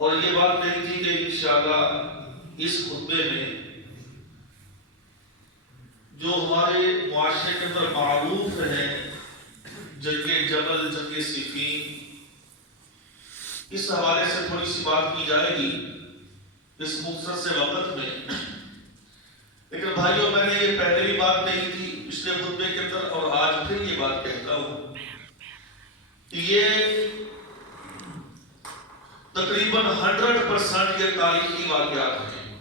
اور یہ بات کہی تھی کہ انشاءاللہ اس خطبے میں جو ہمارے معاشرے کے اندر معروف ہیں، جنگ جبل، جنگ صفین، اس حوالے سے تھوڑی سی بات کی جائے گی اس مختصر سے وقت میں۔ لیکن بھائیوں، میں نے یہ پہلے بھی بات کہی تھی پچھلے خطبے کے اندر، اور آج پھر یہ بات کہتا ہوں کہ یہ تقریباً 100% یہ تاریخی واقعات ہیں،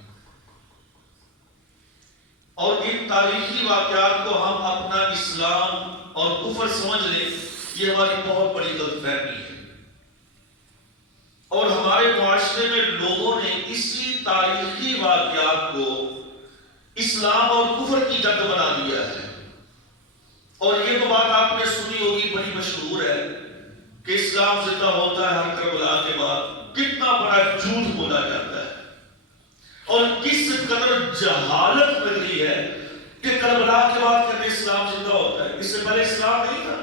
اور ان تاریخی واقعات کو ہم اپنا اسلام اور کفر سمجھ لیں، یہ ہماری بہت بڑی غلط فہمی ہے۔ اور ہمارے معاشرے میں لوگوں نے اسی تاریخی واقعات کو اسلام اور کفر کی جنگ بنا دیا ہے۔ اور یہ تو بات آپ نے سنی ہوگی، بڑی مشہور ہے کہ اسلام زندہ ہوتا ہے ہر کربلا کے بعد۔ کتنا بڑا جھوٹ بولا جاتا ہے، اور کس قدر جہالت لگی ہے کہ کربلا کے بعد کہتے اسلام زندہ ہوتا ہے، اس سے پہلے اسلام نہیں تھا۔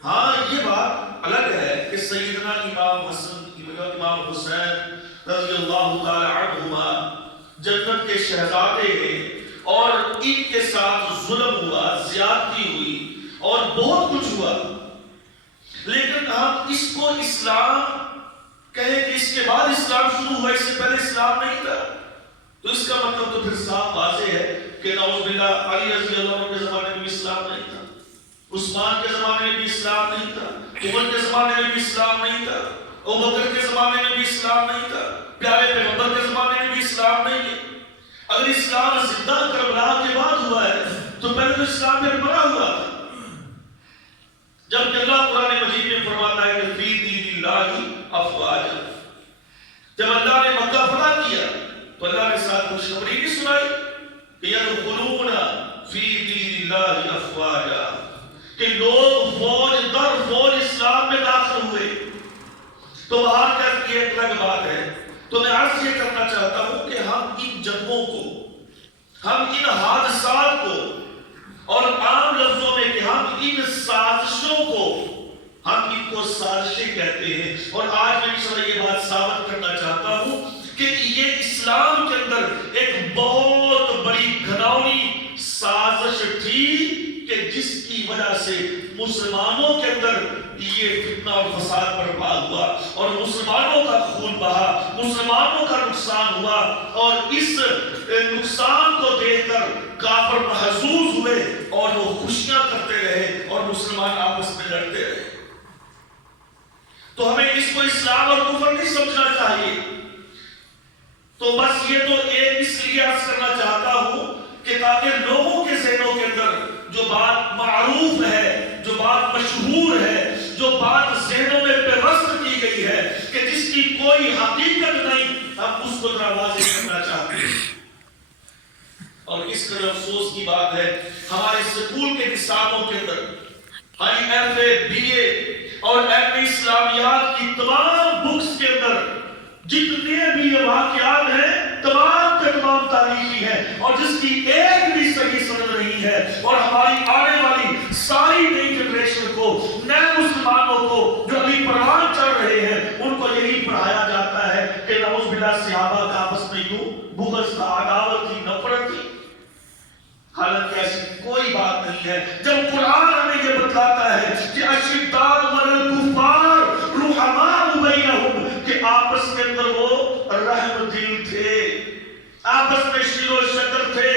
ہاں، یہ بات الگ ہے کہ سیدنا امام حسن، امام حسین رضی اللہ تعالی عنہما جنت کے شہزادے ہیں، اور ان کے ساتھ ظلم ہوا، زیادتی ہوئی اور بہت کچھ ہوا، لیکن ہم اس کو اسلام کہیں کہ اس کے بعد اسلام شروع ہوا، اس سے پہلے اسلام نہیں تھا، تو اس کا مطلب تو پھر صاف واضح ہے کہ نعوذ باللہ علی رضی اللہ عنہ کے زمانے میں بھی اسلام نہیں تھا، عثمان کے زمانے میں بھی اسلام نہیں تھا، عمر کے زمانے میں بھی اسلام نہیں تھا، ابوبکر کے زمانے میں بھی اسلام نہیں تھا، پیارے پیغمبر کے زمانے میں بھی اسلام نہیں ہے۔ اگر اسلام زندہ کربلا کے بعد ہوا ہے تو پہلے تو اسلام پھر مرا ہوا تھا۔ جب کہ اللہ قرآن مجید میں فرماتا ہے کہ فی دین اللہ افواجا، جب اللہ نے مکہ فتح کیا تو اللہ نے ساتھ خوشخبری بھی سنائی کہ یدخلون فی دین اللہ افواجا، کہ لوگ فوج در فوج اسلام میں داخل ہوئے۔ تو وہاں کیا ایک الگ بات ہے۔ تو میں عرض یہ کرنا چاہتا ہوں کہ ہم ان جنگوں کو، ہم ان حادثات کو، اور عام لفظوں میں کہ ہم ان سازشوں کو، ہم ان کو سازشیں کہتے ہیں۔ اور آج میں انشاءاللہ یہ بات ثابت کرنا چاہتا ہوں کہ یہ اسلام کے اندر ایک بہت بڑی گھناؤنی سازش تھی کہ جس کی وجہ سے مسلمانوں کے اندر یہ فتنہ اور فساد برپا ہوا، اور مسلمانوں کا خون بہا، مسلمانوں کا نقصان ہوا، اور اس نقصان کو دیکھ کر کافر محظوظ ہوئے اور وہ خوشیاں کرتے رہے اور مسلمان آپس میں لڑتے رہے۔ تو ہمیں اس کو اسلام اور کفر نہیں سمجھنا چاہیے۔ تو بس یہ تو ایک اس لیے عرض کرنا چاہتا ہوں کہ تاکہ لوگوں کے ذہنوں کے اندر جو بات معروف ہے، جو بات مشہور ہے، جو بات ذہنوں میں پیوست کی گئی ہے کہ جس کی کوئی حقیقت نہیں، ہم اس کو ذرا واضح کرنا چاہتے ہیں۔ اور اس قدر افسوس کی بات ہے، ہمارے اسکول کے نصابوں کے اندر ایف اے اور ایم اے اسلامیات کی تمام بکس کے اندر جتنے بھی یہ واقعات ہیں تمام کے تمام تاریخی ہیں، اور جس کی ایک بھی صحیح سند نہیں ہے، اور ہماری آنے والی ساری نئی جنریشن کو، نئے مسلمانوں کو جو ابھی پروان چڑھ رہے ہیں، ان کو یہی پڑھایا جاتا ہے کہ نعوذ باللہ صحابہ کا آپس میں یوں بغض تھا، عداوت تھی، نفرت تھی، حالانکہ ایسی کوئی بات نہیں ہے۔ جب قرآن ہمیں یہ بتلاتا ہے کہ اشداء علی الکفار رحماء بینہم، کہ آپس کے اندر وہ رحم دل تھے، آپس میں شیر و شکر تھے،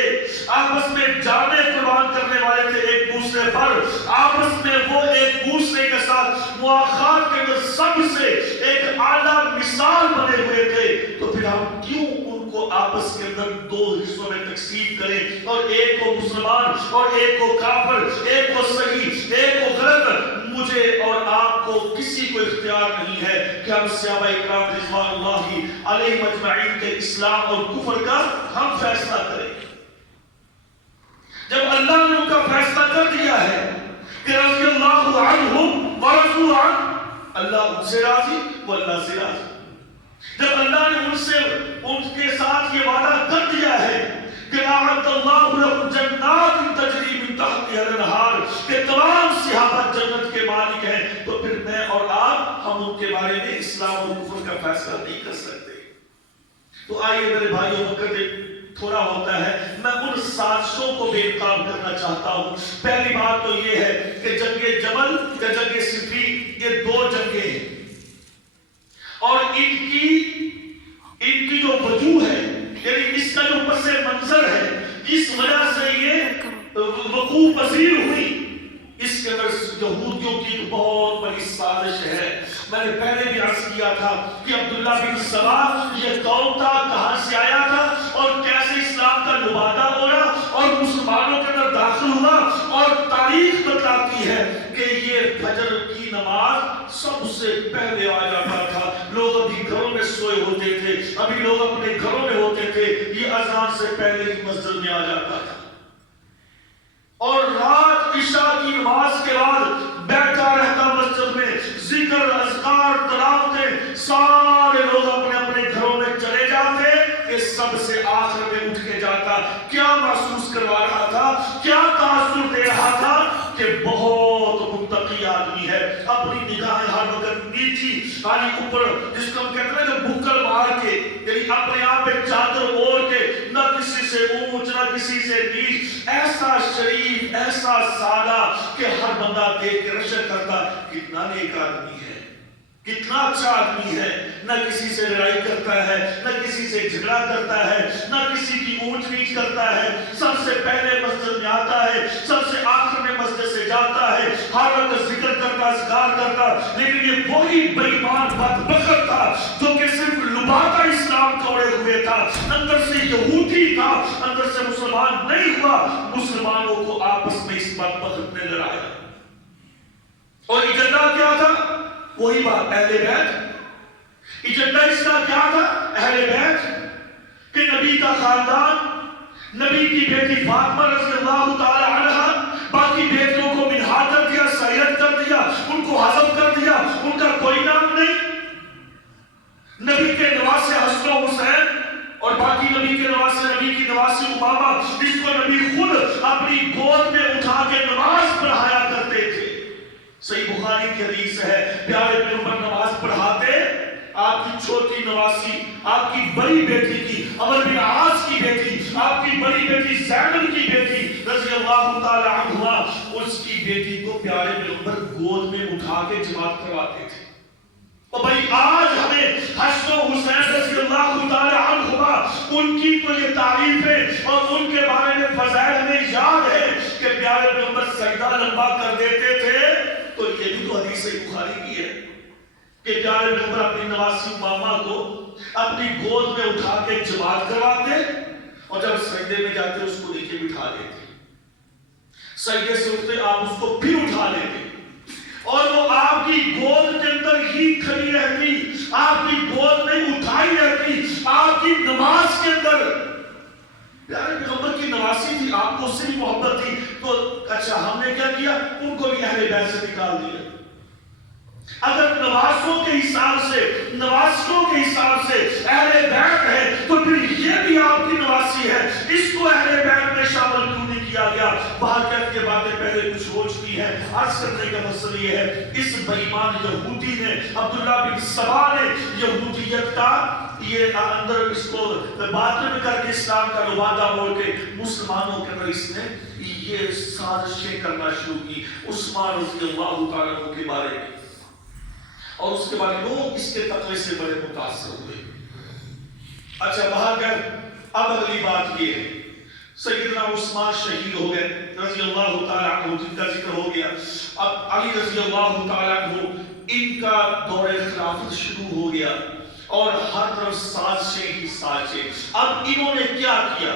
آپس میں جانیں قربان کرنے والے تھے ایک دوسرے پر، آپس میں وہ ایک دوسرے کے ساتھ مواخات کے اندر سب سے ایک اعلیٰ مثال بنے ہوئے تھے، تو پھر ہم کیوں ان کو آپس کے اندر دو حصوں میں تقسیم کریں، اور ایک کو مسلمان اور ایک کو کافر، ایک کو صحیح ایک کو غلط؟ مجھے اور آپ کو کسی کو اختیار نہیں ہے کہ ہم صحابہ اکرام رضوان اللہ علیہم اجمعین کے اسلام اور کفر کا ہم فیصلہ کریں۔ جب اللہ نے ان کا فیصلہ کر دیا ہے کہ رضی اللہ عنہم ورضوا عنہ، اللہ ان سے راضی، وہ اللہ سے راضی۔ جب اللہ نے ان کے ساتھ یہ وعدہ کر دیا ہے کہ اعد اللہ لهم جنات تجری من تحتها الانہار، کہ تمام صحابہ جنت کے مالک ہیں، تو پھر میں اور آپ ہم ان کے بارے میں اسلام اور کفر کا فیصلہ نہیں کر سکتے۔ تو آئیے میرے بھائیوں، وقت تھوڑا ہوتا ہے، میں ان سازشوں کو بے نقاب کرنا چاہتا ہوں۔ پہلی بات تو یہ ہے کہ جنگ جمل یا جنگ صفین یہ دو جنگیں ہیں، اور ان کی جو وجوہ ہے، یعنی اس کا جو پس منظر ہے، اس وجہ سے یہ وقوع پذیر ہوئی، اس کے اندر یہودیوں کی بہت بڑی سازش ہے۔ میں نے پہلے بھی عرض کیا تھا کہ عبداللہ بن سبا یہ کون تھا، کہاں سے آیا تھا، اور کیسے اسلام کا نبادہ ہو رہا اور مسلمانوں کے اندر داخل ہوا، اور تاریخ بتاتی ہے کہ یہ فجر کی نماز سب سے پہلے آ جاتا تھا۔ لوگ ابھی گھروں میں سوئے ہوتے تھے، ابھی لوگ اپنے گھروں میں ہوتے تھے، یہ اذان سے پہلے ہی مسجد میں آ جاتا تھا، اور رات عشاء کی نماز کے بعد بیٹھا رہتا مسجد میں، ذکر اذکار تلاوتیں، سارے لوگ اپنے اپنے گھروں میں چلے جاتے، کہ سب سے آخر میں اٹھ کے جاتا۔ کیا محسوس کروا رہا تھا، کیا تاثر دے رہا تھا کہ بہت متقی آدمی ہے، اپنی نگاہیں ہر وقت نیچی یعنی اوپر، جس کو ہم کہتے ہیں کہ بکر مار کے، یعنی اپنے آپ پہ چادر اوڑھ کے، نہ کسی سے اونچ نہ کسی سے نیچ، ایسا شریف ایسا سادہ کہ ہر بندہ دیکھ کے رشک کرتا کتنا نیک آدمی ہے، کتنا اچھا آدمی ہے، نہ کسی سے لڑائی کرتا ہے، نہ کسی سے جھگڑا کرتا ہے، نہ کسی کی اونچ نیچ کرتا ہے، سب سے پہلے مسجد میں آتا ہے، سب سے آخر میں مسجد سے جاتا ہے، ہر وقت ذکر کرتا، اذکار کرتا۔ لیکن یہ وہی بے ایمان بدبخت تھا جو کہ صرف لباتا اسلام توڑے ہوئے تھا، اندر سے یہودی تھا، اندر سے مسلمان نہیں ہوا۔ مسلمانوں کو آپس میں اس بدبخت نے لڑایا، اور ایجنڈا کیا تھا؟ وہی بات، اہل بیت۔ ایجنڈا اس کا کیا تھا؟ اہل بیت، کہ نبی کا خاندان، نبی کی بیٹی فاطمہ رضی اللہ تعالی عنہ، باقی بیٹیوں کو منہا کر دیا، سید کر دیا، ان کو حذف کر دیا، ان کا کوئی نام نہیں۔ نبی کے نواسے حسن و حسین اور باقی نبی کے نواسے، نبی کی نواسی امامہ، جس کو نبی خود اپنی گود میں اٹھا کے نماز پڑھایا کرتے تھے۔ صحیح بخاری کی حدیث ہے، پیارے پیغمبر نماز پڑھاتے، آپ کی چھوٹی نواسی، آپ کی بڑی بیٹی کی، عمر بن عاص کی بیٹی، آپ کی بڑی بیٹی زینب کی بیٹی رضی اللہ تعالی عنہا، اس کی بیٹی کو پیارے پیغمبر گود میں اٹھا کے جماعت کرواتے تھے۔ اور بھائی آج ہمیں حسن و حسین رضی اللہ تعالی عنہما، ان کی تو یہ تعریف ہے اور ان کے بارے میں فضائل ہمیں یاد ہے کہ پیارے پیغمبر سجدہ لمبا کر دیتے تھے۔ تو یہ بھی تو حدیث بخاری کی ہے کہ پیارے پیغمبر اپنی نواسی امامہ کو اپنی گود میں اٹھا کے جماعت کرواتے، اور جب سجدے میں جاتے اس کو نیچے بٹھا دیتے، سجدے سے اٹھتے آپ اس کو پھر اٹھا لیتے، اور وہ آپ کی گود کے اندر ہی کھڑی رہتی، آپ کی گود میں اٹھائی رہتی، آپ کی نماز کے اندر۔ پیارے پیغمبر کی نواسی تھی، آپ کو اس سے بھی محبت تھی، تو اچھا ہم نے کیا کیا؟ ان کو بھی اہل بیت سے نکال دیا۔ اگر نواسوں کے حساب سے، نواسوں کے حساب سے اہل بیت ہے، تو پھر یہ بھی آپ کی نواسی ہے، اس کو اہل بیت میں شامل کیوں نہیں کیا گیا؟ باہر کہتے کے باتیں پہلے کچھ ہو چکی ہیں۔ عرض کرنے کا مقصد یہ ہے، اس بے ایمان یہودی نے، عبداللہ بن سبا نے یہودیت کا یہ اندر اس کو باطن کر کے اسلام کا نبادہ موڑ کے مسلمانوں کے اندر اس نے یہ سازشیں کرنا شروع کی عثمان رضی اللہ تعالیٰ عنہ کے بارے میں، اور اس کے بعد لوگ اس کے تقوی سے بڑے متاثر ہوئے۔ اچھا باہر کر، اب اگلی بات یہ ہے، سیدنا عثمان شہید ہو گئے رضی اللہ تعالیٰ عنہ، جن کا ذکر ہو گیا۔ اب علی رضی اللہ تعالیٰ عنہ، ان کا دور خلافت شروع ہو گیا، اور ہر طرف سازشیں ہی سازشیں۔ اب انہوں نے کیا کیا؟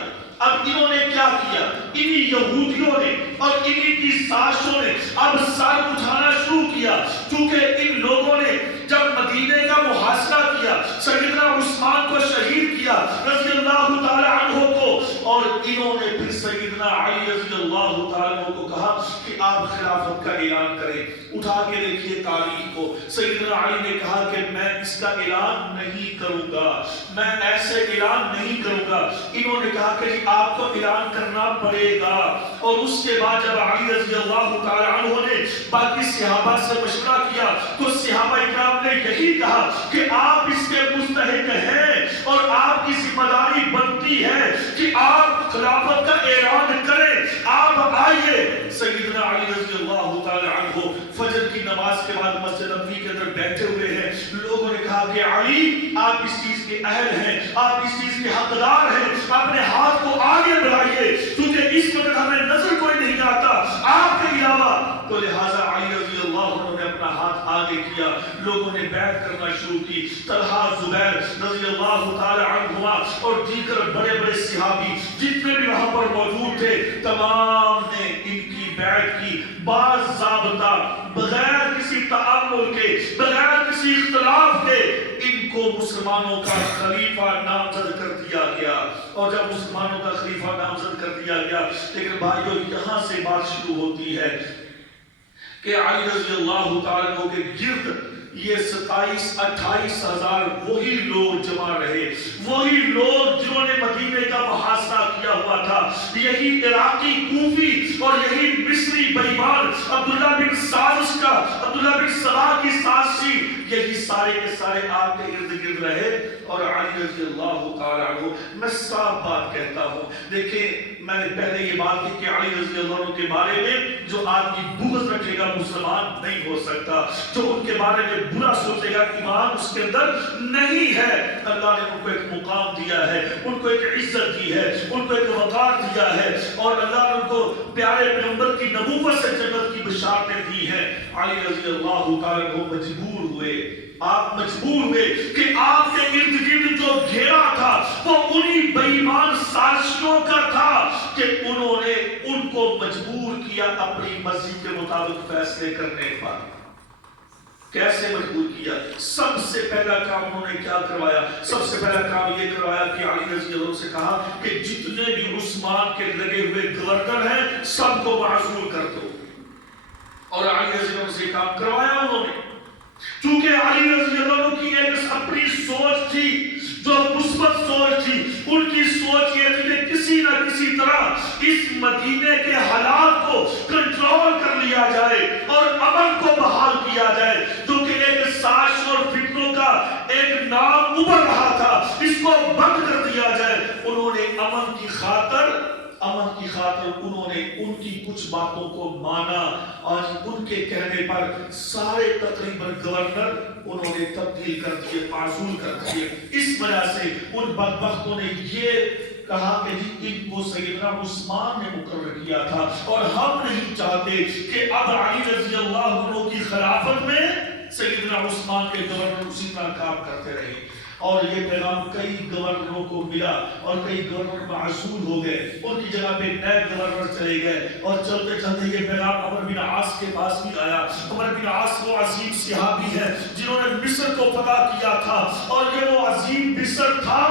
انہی یہودیوں نے اور انہی کی سازشوں نے اب سر اٹھانا شروع کیا، چونکہ ان لوگوں نے جب مدینے کا محاصرہ کیا، سیدنا عثمان کو شہید کیا رضی اللہ تعالی عنہ کو، اور انہوں نے پھر سیدنا علی رضی اللہ تعالی عنہ کو کہا کہ آپ خلافت کا اعلان کریں۔ اٹھا کے دیکھیے تاریخ کو، سیدنا علی نے کہا کہ میں اس کا اعلان نہیں کروں گا، میں ایسے اعلان نہیں کروں گا۔ انہوں نے کہا کہ آپ کو اعلان کرنا پڑے گا، اور اس کے بعد جب علی رضی اللہ تعالی عنہ نے باقی صحابہ سے مشورہ کیا تو صحابہ اکرام نے یہی کہا کہ آپ اس کے مستحق ہیں اور آپ کی ذمہ داری بنتی ہے کہ آپ خلافت کا اعلان کریں، آپ آئیے۔ سیدنا علی رضی اللہ تعالی عنہ فجر کی نماز کے بعد مسجد نبوی کے اندر بیٹھے ہوئے ہیں، لوگوں نے کہا کہ علی آپ اس چیز کے اہل ہیں، آپ اس چیز کے حقدار ہیں، اپنے ہاتھ کو آگے بڑھائیے کیونکہ اس وقت ہمیں نظر کوئی نہیں آتا آپ کے علاوہ۔ تو لہٰذا علی رضی اللہ عنہ نے اپنا ہاتھ آگے کیا، لوگوں نے بیعت کرنا شروع کی۔ طلحہ زبیر رضی اللہ تعالی عنہما اور دیگر بڑے بڑے صحابی جتنے بھی وہاں پر موجود تھے تمام نے ان کی بیعت کی، باضابطہ، بغیر کسی تعامل کے، بغیر کسی اختلاف کے ان کو مسلمانوں کا خلیفہ نامزد کر دیا گیا۔ اور جب مسلمانوں کا خلیفہ نامزد کر دیا گیا، لیکن بھائیو یہاں سے بات شروع ہوتی ہے کہ علی رضی اللہ تعالیٰ عنہ کے گرد یہ 27-28 ہزار وہی لوگ جمع رہے، وہی لوگ جنہوں نے مدینے کا محاصرہ کیا ہوا تھا، یہی عراقی کوفی اور یہی مصری بےایمان عبداللہ بن سازش کا، عبداللہ بن سبا کی سازشی، یہی سارے کے سارے آپ کے ارد گرد رہے۔ اور علی رضی اللہ تعالیٰ عنہ، میں صاف بات کہتا ہوں، دیکھیں میں نے پہلے یہ بات کی کہ علی رضی اللہ عنہ کے بارے میں جو آدمی بغض رکھے گا مسلمان نہیں ہو سکتا، جو ان کے بارے میں برا سوچے گا ایمان اس کے اندر نہیں ہے۔ اللہ نے ان کو ایک مقام دیا ہے، ان کو ایک عزت دی ہے، ان کو ایک وقار دیا ہے، اور اللہ نے ان کو پیارے پیغمبر کی نبوت سے جنت کی بشارتیں دی ہیں۔ علی رضی اللہ تعالیٰ عنہ مجبور ہوئے، آپ مجبور ہوئے کہ آپ کے ارد گرد جو گھیرا تھا وہ انہی بے ایمان سازشوں کا تھا کہ انہوں نے ان کو مجبور کیا اپنی مرضی کے مطابق فیصلے کرنے پر۔ کیسے مجبور کیا؟ سب سے پہلا کام انہوں نے کیا کروایا؟ سب سے پہلا کام یہ کروایا کہ علی رضی اللہ عنہ سے کہا کہ جتنے بھی عثمان کے لگے ہوئے گورنر ہیں سب کو معزول کر دو، اور علی رضی اللہ عنہ سے کام کروایا انہوں نے، چونکہ علی رضی اللہ عنہ کی ایک اپنی سوچ تھی جو مثبت سوچ تھی۔ ان کی سوچ یہ تھی کہ کسی نہ کسی طرح اس مدینے کے حالات کو کنٹرول کر لیا جائے اور امن کو بحال کیا جائے، کیونکہ ایک سازش اور فتنوں کا ایک نام ابھر رہا تھا، اس کو بند کر دیا جائے۔ انہوں نے امن کی خاطر انہوں نے ان کی کچھ باتوں کو مانا، اور ان کے کہنے پر سارے تقریباً گورنر انہوں نے تبدیل کر دیے، معزول کر دیے۔ اس وجہ سے ان بدبختوں نے یہ کہا کہ ان کو سیدنا عثمان نے مقرر کیا تھا، اور ہم نہیں چاہتے کہ اب علی رضی اللہ عنہ کی خلافت میں سیدنا عثمان کے گورنر اسی طرح کام کرتے رہے۔ اور یہ پیغام کئی گورنروں کو ملا اور کئی گورنر معزول ہو گئے، ان کی جگہ پہ نئے گورنر چلے گئے، اور چلتے چلتے یہ پیغام عمر بن عاص کے پاس بھی آیا۔ عمر بن عاص وہ عظیم صحابی ہے جنہوں نے مصر کو فتح کیا تھا، اور یہ وہ عظیم مصر تھا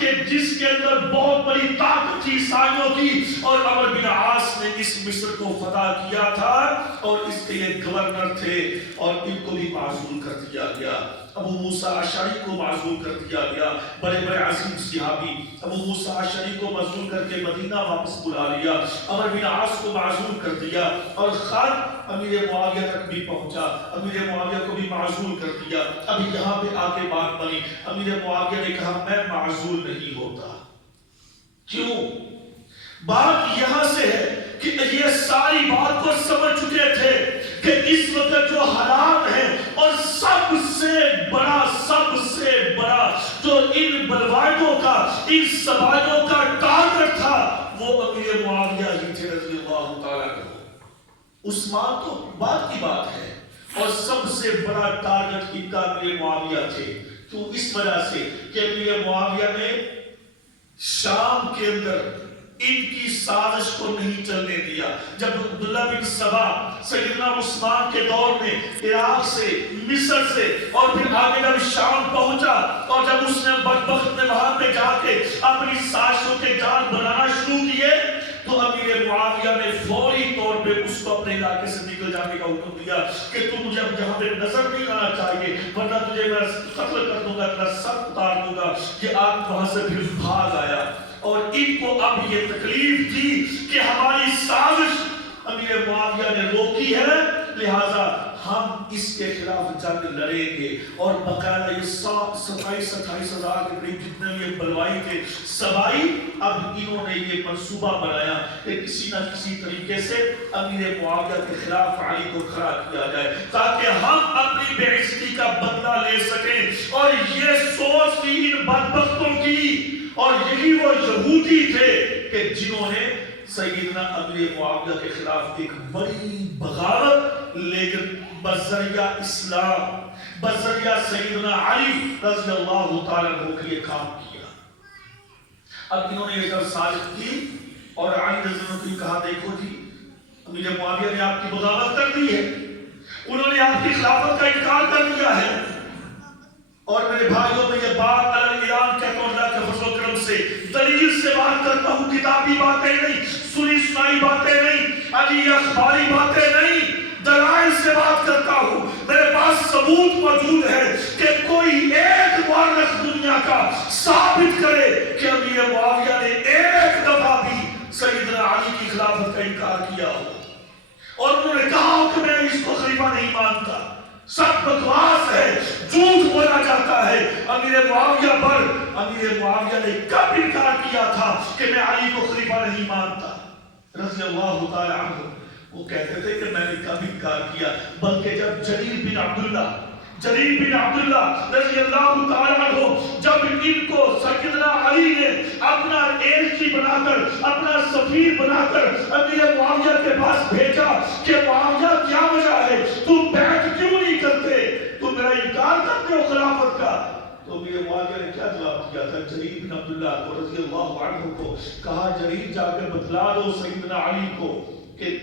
کہ جس کے اندر بہت بڑی طاقت تھی عیسائیوں کی، اور عمر بن عاص نے اس مصر کو فتح کیا تھا اور اس کے یہ گورنر تھے، اور ان کو بھی معزول کر دیا گیا۔ ابو موسیٰ اشعری کو معزول کر دیا گیا، بڑے بڑے عظیم صحابی۔ ابو موسیٰ اشعری کو معزول کر کے مدینہ واپس بلا لیا، عمر بن عاص کو معزول کر دیا، اور خط امیر معاویہ تک بھی پہنچا، امیر معاویہ کو بھی معزول کر دیا۔ ابھی یہاں پہ آگے بات بنی، امیر معاویہ نے کہا میں معزول نہیں ہوتا۔ کیوں؟ بات یہاں سے ہے کہ یہ ساری بات کو سمجھ چکے تھے کہ اس وقت جو حالات ہیں، اور سب سے بڑا جو ان بلوائیوں کا، ان سبائیوں کا ٹارگٹ تھا وہ امیر معاویہ ہی تھے رضی اللہ تعالیٰ عنہ۔ عثمان تو بات کی بات ہے، اور سب سے بڑا ٹارگٹ ان کا امیر معاویہ تھے۔ تو اس وجہ سے کہ امیر معاویہ نے شام کے اندر ان کی سازش کو نہیں چلنے دیا۔ جب عبداللہ بن سبا سیدنا عثمان کے دور میں عراق سے، مصر سے، اور پھر آگے جب شام پہنچا، اور جب اس نے بدبخت نے وہاں پہ جا کے اپنی سازشوں کے جال بنانا شروع کیے، تو امیر معاویہ نے فوری طور پہ اس کو اپنے علاقے سے نکل جانے کا حکم دیا کہ تو مجھے اب جہاں پہ نظر نہیں آنا چاہیے، ورنہ تجھے میں قتل کر دوں گا، تیرا سر اتار دوں گا۔ یہ آدمی وہاں سے پھر بھاگ آیا، اور ان کو اب یہ تکلیف تھی کہ ہماری سازش امیر معاویہ نے روکی ہے، لہٰذا ہم اس کے خلاف جنگ لڑیں گے. اور باقاعدہ یہ 27-28 ہزار کے قریب جتنے یہ بلوائی تھے سبائی، اب انہوں نے یہ منصوبہ بنایا کہ کسی نہ کسی طریقے سے امیر معاویہ کے خلاف علی کو کھڑا کیا جائے تاکہ ہم اپنی بے عزتی کا بدلہ لے سکیں. اور یہ سوچ تھی ان بدبختوں کی، اور یہی وہ یہودی تھے کہ جنہوں نے سیدنا امیر معاویہ کے خلاف ایک بڑی بغاوت لیکن بذریعہ اسلام، بذریعہ سیدنا علی رضی اللہ تعالیٰ عنہ کے لیے کام کیا. اب انہوں نے یہ سازش کی اور علی رضی اللہ عنہ کہا دیکھو جی امیر معاویہ نے آپ کی بغاوت کر دی ہے، انہوں نے آپ کی خلافت کا انکار کر دیا ہے. اور میرے بھائیوں میں یہ بات اعلان کہتا ہوں اللہ کے فضل و کرم سے، دلیل سے بات کرتا ہوں، کتابی باتیں نہیں، سنی سنائی باتیں نہیں، علی اخباری باتیں نہیں، دلائل سے بات کرتا ہوں. میرے پاس ثبوت موجود ہے کہ کوئی ایک مورخ دنیا کا ثابت کرے کہ امیر معاویہ نے ایک دفعہ بھی سیدنا علی کی خلافت کا انکار کیا ہو اور انہوں نے کہا ہو کہ میں اس کو خلیفہ نہیں مانتا. سب بکواس ہے، جھوٹ بولا جاتا ہے. امیر معاویہ پر امیر معاویہ نے کب انکار کیا تھا کہ میں علی کو خلیفہ نہیں مانتا رضی اللہ تعالی عنہ؟ وہ کہتے تھے کہ میں نے کب انکار کیا، بلکہ جب جریر بن عبداللہ رضی اللہ تعالی عنہ جب ان کو سیدنا علی نے اپنا ایلچی بنا کر، اپنا سفیر بنا کر امیر معاویہ کے پاس بھیجا کہ معاویہ کیا وجہ ہے، تم بیعت کیوں نہیں کرتے، تم میرا انکار کرتے ہو خلافت کا؟ تو امیر معاویہ نے کیا جواب دیا تھا جریر بن عبداللہ کو رضی اللہ عنہ کو؟ کہا جریر جا کر بتلا دو سیدنا علی کو کہ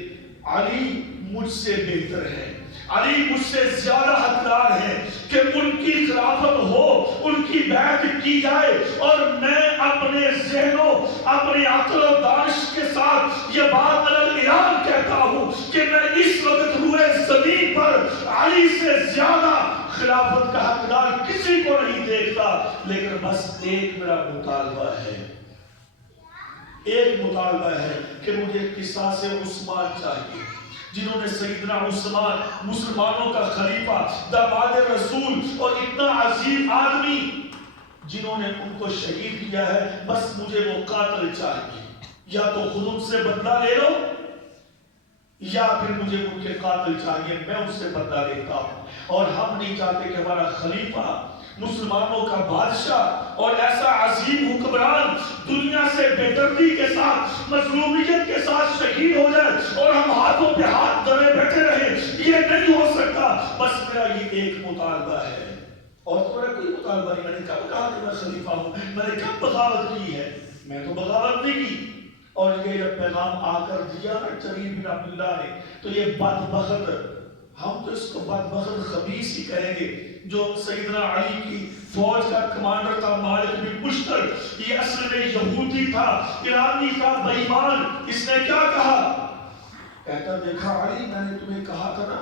علی مجھ سے بہتر ہے، علی مجھ سے زیادہ حقدار ہے کہ ان کی خلافت ہو، ان کی بیعت کی جائے. اور میں اپنے ذہنوں، اپنی عقل و دانش کے ساتھ یہ بات اعلان کہتا ہوں کہ میں اس وقت روئے زمین پر علی سے زیادہ خلافت کا حقدار کسی کو نہیں دیکھتا. لیکن بس ایک میرا مطالبہ ہے، ایک مطالبہ ہے کہ مجھے قصاص عثمان چاہیے، جنہوں نے سیدنا عثمان مسلمانوں کا خلیفہ، داماد رسول اور اتنا عظیم آدمی جنہوں نے ان کو شہید کیا ہے، بس مجھے وہ قاتل چاہیے. یا تو خود ان سے بدلہ لے لو یا پھر مجھے ان کے قاتل چاہیے، میں ان سے بدلہ لیتا ہوں. اور ہم نہیں چاہتے کہ ہمارا خلیفہ، مسلمانوں کا بادشاہ اور ایسا عظیم حکمران دنیا سے بے دردی کے ساتھ، مظلومیت کے ساتھ شہید ہو جائے اور ہم ہاتھوں پہ ہاتھ دھرے بیٹھے رہیں. یہ نہیں ہو سکتا. بس میرا یہ ایک مطالبہ ہے اور تمہارا کوئی مطالبہ نہیں. میں نے کب کہا کہ میں خلیفہ ہوں؟ میں نے کب بغاوت کی ہے؟ میں تو بغاوت نہیں کی. اور یہ جب پیغام آ کر دیا نا جریر بن عبداللہ نے، تو یہ بدبخت، ہم تو اس کو بدبخت خبیث ہی کہیں گے، جو سیدنا علی کی فوج کا کمانڈر تھا مالک بن مشتر، یہ اصل میں یہودی تھا، ایرانی تھا، بے ایمان. اس نے کیا کہا؟ کہتا دیکھا علی، میں نے تمہیں کہا تھا نا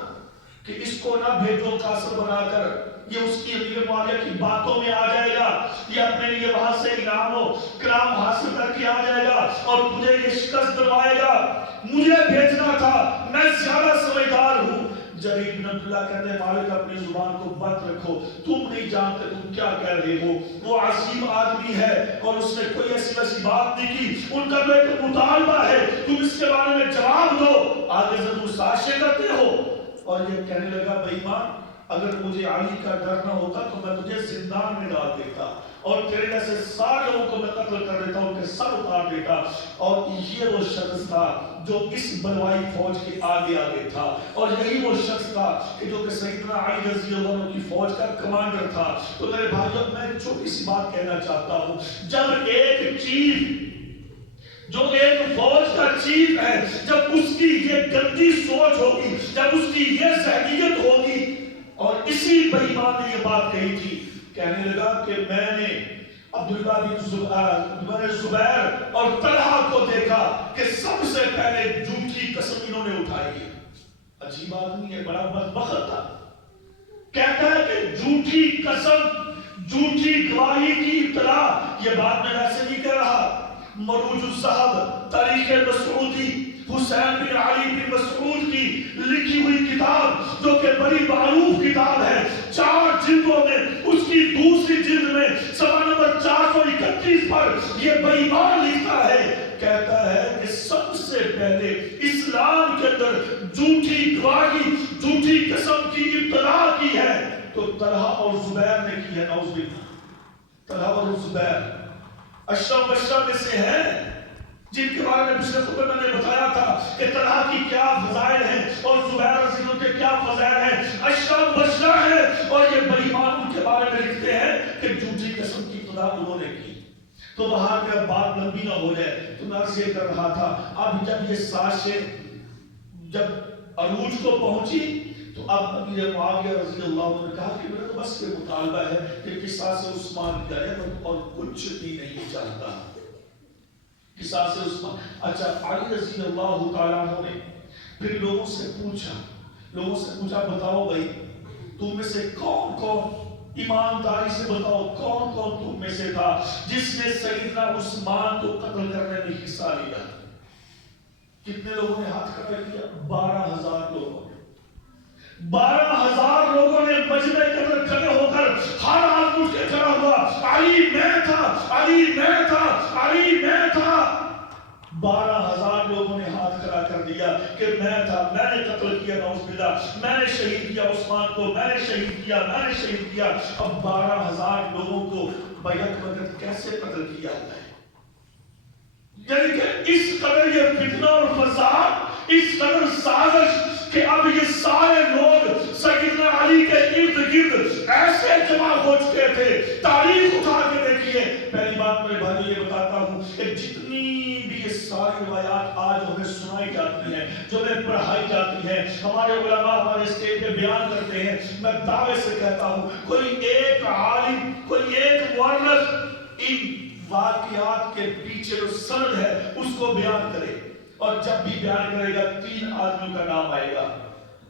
کہ اس کو نہ بھیجو قاصر بنا کر، یہ اس کی امیر معاویہ کی باتوں میں آ جائے گا، یہ اپنے لیے وہاں سے انعام و کرام حاصل کر کے آ جائے گا اور تجھے یہ شکست دلوائے گا. مجھے بھیجنا تھا، میں زیادہ سمجھدار ہوں. جریر بن عبداللہ کہتے ہیں مالک اپنی زبان کو بند رکھو، تم نہیں جانتے تم کیا کہہ رہے ہو. وہ عظیم آدمی ہے اور اس نے کوئی ایسی ویسی بات نہیں کی. ان کا جو ایک مطالبہ ہے تم اس کے بارے میں جواب دو، آگے ضرور سازشیں کرتے ہو. اور یہ کہنے لگا بے ایمان، اگر مجھے علی کا ڈر نہ ہوتا تو میں تجھے زندان میں ڈال دیتا اور تیرے جیسے سارے لوگوں کو میں قتل کر دیتا، ان کے سر اتار دیتا. اور یہ وہ شخص تھا جو اس بلوائی فوج کے آگے آگے تھا، اور یہی وہ شخص تھا کہ جو کہ سیدنا علی رضی اللہ عنہ کی فوج کا کمانڈر تھا. تو میرے بھائیوں، میں ایک چھوٹی سی بات کہنا چاہتا ہوں. جب ایک چیف، جو ایک فوج کا چیف ہے، جب اس کی یہ گندی سوچ ہوگی، جب اس کی یہ ذہنیت ہوگی، اور اسی بے ایمان نے یہ بات کہی تھی، کہنے لگا کہ میں نے عبداللہ بن زبیر اور طلحہ کو دیکھا کہ سب سے پہلے جھوٹی قسم انہوں نے اٹھائی ہے. عجیب آدمی ہے، بڑا بدبخت تھا. کہتا ہے کہ جھوٹی قسم، جھوٹی گواہی کی اطلاع. یہ بات میں ویسے نہیں کہہ رہا. مروج الذہب، تاریخ مسعودی حسین بن علی بن مسعود کی لکھی ہوئی کتاب جو کہ بڑی معروف کتاب ہے، 4 جلدوں میں، اس کی دوسری جلد میں صفحہ نمبر 431 پر یہ بے ایمان لکھتا ہے، کہتا ہے کہ سب سے پہلے اسلام کے اندر جھوٹی گواہی، جھوٹی قسم کی ابتدا کی ہے تو طلحہ اور زبیر نے کی ہے۔ نعوذ باللہ، طلحہ اور زبیر اشرف میں سے ہیں جن کے بارے میں پچھلے خطبے میں نے بتایا تھا کہ طلحہ کی کیا فضائل ہیں اور زبیر رضی اللہ عنہ کے کیا فضائل ہیں، اشرف ہے، اور یہ بے ایمان ان کے بارے میں لکھتے ہیں کہ جھوٹی قسم کی ابتدا انہوں نے کی۔ تو وہاں پہ اب بات لمبی نہ ہو جائے تو میں عرض یہ کر رہا تھا، اب جب یہ سازشیں جب عروج کو پہنچی تو اب امیر معاویہ رضی اللہ عنہ نے کہا کہ میرا تو بس یہ مطالبہ ہے کہ قصاص عثمان کیا ہے اور کچھ بھی نہیں چاہتا۔ قصاص عثمان، اچھا علی رضی اللہ تعالیٰ عنہ نے پھر لوگوں سے پوچھا بتاؤ بھائی تم میں سے کون ایمانداری سے بتاؤ کون تم میں سے تھا جس نے سیدنا عثمان کو قتل کرنے میں حصہ لیا؟ کتنے لوگوں نے ہاتھ کھڑا کیا؟ 12,000 لوگوں نے 12,000 لوگوں نے مجمع کے اندر کھڑے ہو کر ہر آدمی اٹھ کے کھڑا ہوا، علی میں تھا، علی میں تھا، علی میں تھا۔ 12,000 لوگوں نے ہاتھ کھڑا کر دیا کہ میں تھا، میں نے قتل کیا، نعوذ باللہ، میں نے شہید کیا عثمان کو، میں نے شہید کیا۔ اب 12,000 لوگوں کو بیک وقت کیسے قتل کیا ہے؟ یعنی کہ اس قدر یہ فتنہ اور فساد، اس قدر سازش کہ اب یہ سارے لوگ سیدنا علی کے ارد گرد ایسے جمع ہو چکے تھے۔ تاریخ اٹھا کے دیکھیے، پہلی بات میرے بھائی یہ بتاتا ہوں کہ جتنی بھی یہ ساری روایات آج ہمیں سنائی جاتی ہیں، جو ہمیں پڑھائی جاتی ہیں، ہمارے علماء ہمارے اسٹیج پہ بیان کرتے ہیں، میں دعوے سے کہتا ہوں کوئی ایک عالم، کوئی ایک مورخ ان واقعات کے پیچھے جو سند ہے اس کو بیان کرے، اور جب بھی بیان کرے گا 3 آدمیوں کا نام آئے گا،